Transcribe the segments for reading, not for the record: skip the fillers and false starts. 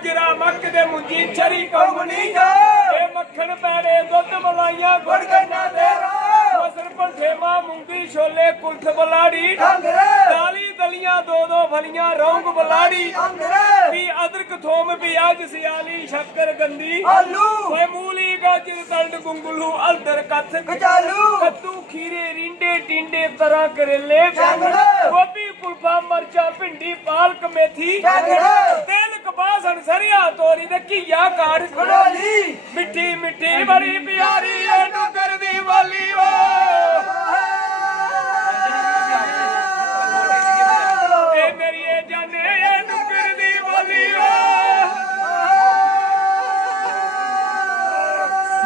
गाजरा मक्क दे मुंजी चरी कोमनी जा ए मक्खन पैड़े दुध मलाइयां गुड़ गन्ना तेरा मसर पंठे मां मूंगी छोले कुल्थ बलाड़ी दाली दलियां दो दो फलियां रौंग बलाड़ी भी अदरक थोम प्याज सियाली शक्कर गंदी आलू मूली गाजर तंड गुंगलू अलदर कथ कचालू कद्दू खीरे रिंडे टिंडे तरह करेले गोभी कुल्फा मरचा भिंडी पालक मेथी तेल कपास सरिया तोरी ते घिया काड़ खड़ोली मिठी मिठी बड़ी प्यारी ए डुगर दी बोली ओ ए मेरी ए जाने ए डुगर दी बोली ओ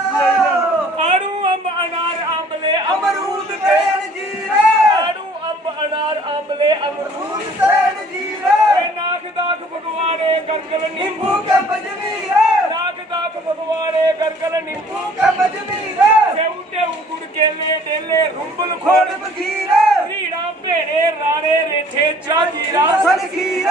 आड़ू अंब अनार आंबले अमरूद ते अंजीर आड़ू अंब अनार आंबले अमरूद ते अंजीर नाक दाग भगवाने गरगल नींबू के बजमीर नाक दाग भगवाने गरगल नींबू के बजमीर सेवटे गुड़ केले डेले रुंबल खोड़ बगीर रीड़ा भेड़े राणे रेठे जाजीरा सनखीर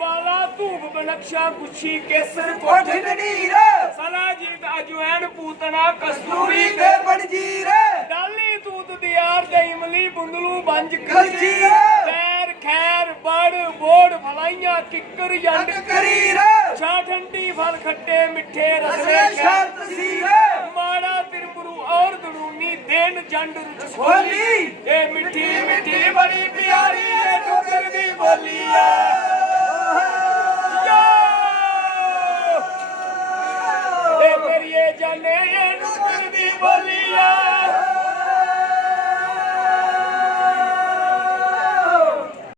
बाला धूप बनक्शा गुच्छी केसर कोठ नीर सलाजीत अजवैन पूतना कस्तूरी के बनजीर डाली दूध दियार दे इमली बुंदलू बंज कलजीर खैर खैर बड़ बोड़ फलाइयां किक्कर जंड करीर छा ठंडी फल खट्टे मिठे रसले शहर तसीर माड़ा तिरपुरू और दड़ूनी देन जंड रुच खोली ए मिठी मिठी बड़ी प्यारी ए डुगर दी बोली